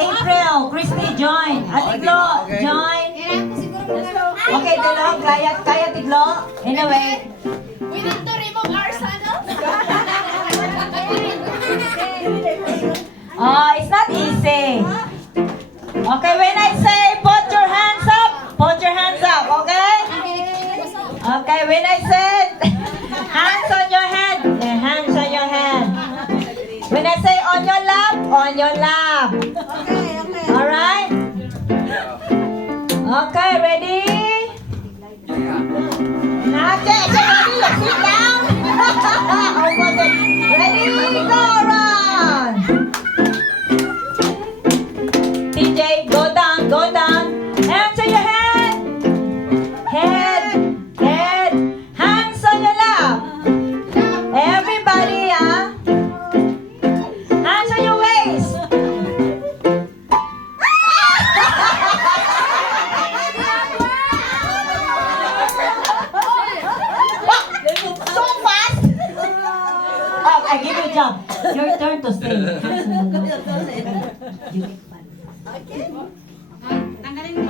April, Christy, join. Tiglo, join. Okay, dalawa, kaya Tiglo. Anyway. We need to remove our sandals. Oh, it's not easy. Okay, when I say put your hands up, okay? Okay, when I said hands on your head, hands on your head. When I say on your lap, on your lap. Alright? Okay, ready? Sit down. Ready? Go run. TJ, go down. Hands on your head. Head. Hands on your lap. Everybody, hands on your waist. So fast. Oh, I give you a job. Your turn to say. You make fun.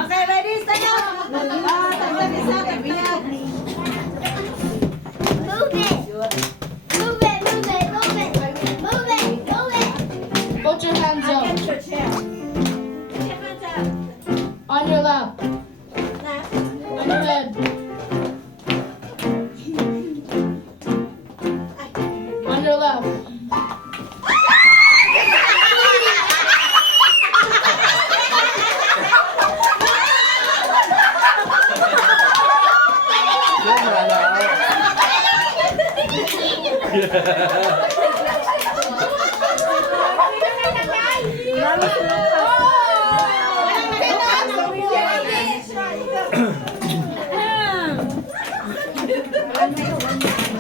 Okay, ready? Stand up. Put your hands up. On your lap. On your head. On your lap.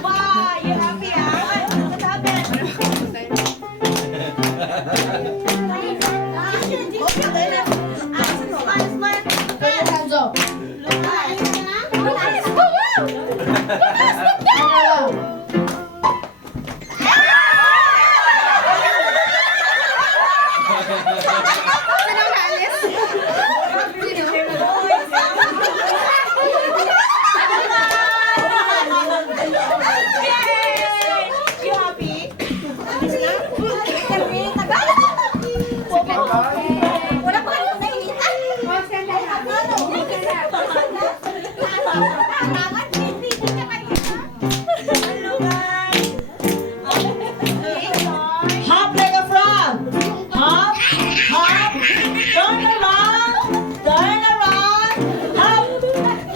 Wow, you happy, What happened? Put your hands up. On your lap. You happy? Hop like a frog. Hop. Turn around.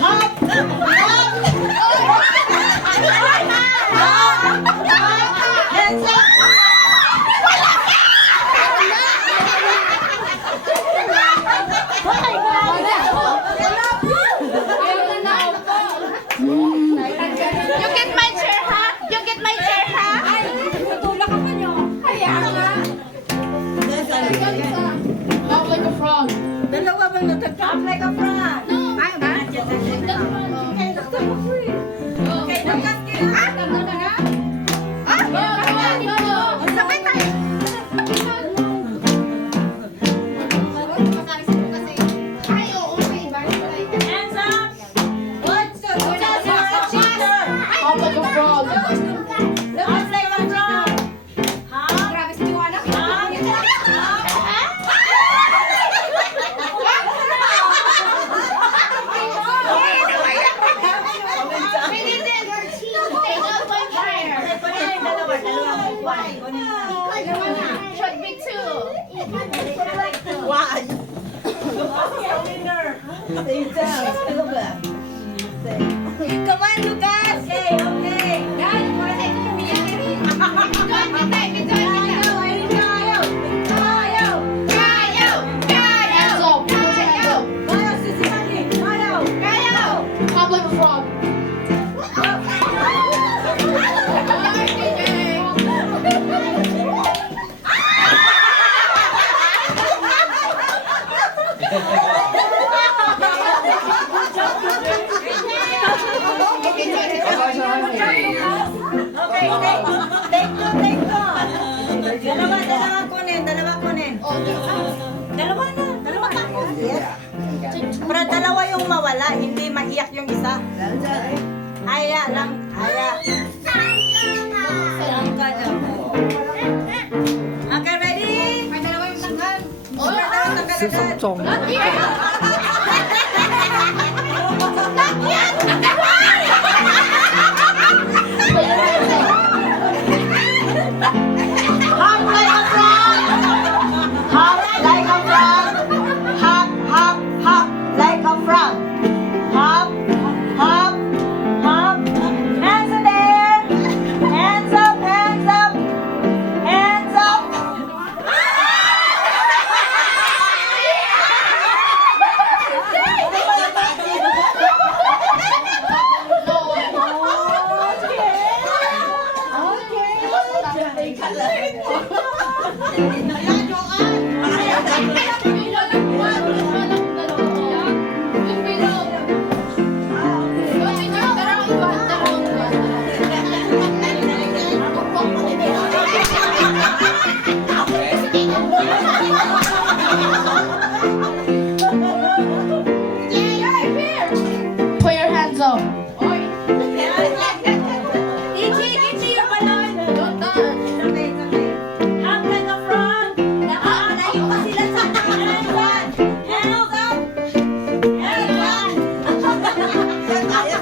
Hop. Hands up. You get my chair, ha? You get my chair, ha? Hop like a frog. Hop like a frog. Okay, nakas Hands up. What's the Hop like a frog. Hop like a frog. Should be two. Why? Come on, Lucas. Okay. Hands up. Put your hands up. Hop like a frog. Okay. Dalawa na. Dalawa na. Yes. Pero dalawa yung mawala, hindi maiyak yung isa. Haya lang. Haya. Okay, ready? May dalawa yung tanggal. Susok-chong. Hop like a frog. Hop like a frog. Hop, hop, hop like a frog. Hop, hop, hop. Hands in the air. Hands up, hands up. Hands up. Put your hands up. Don't touch. Hop like a frog. Hands up. Hands up. Ayaw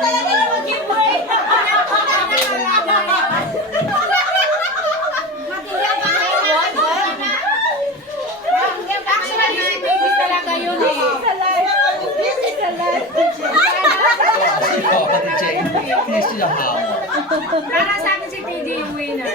talaga na mag-giveaway. Finish the house. Para sa akin si TJ yung winner.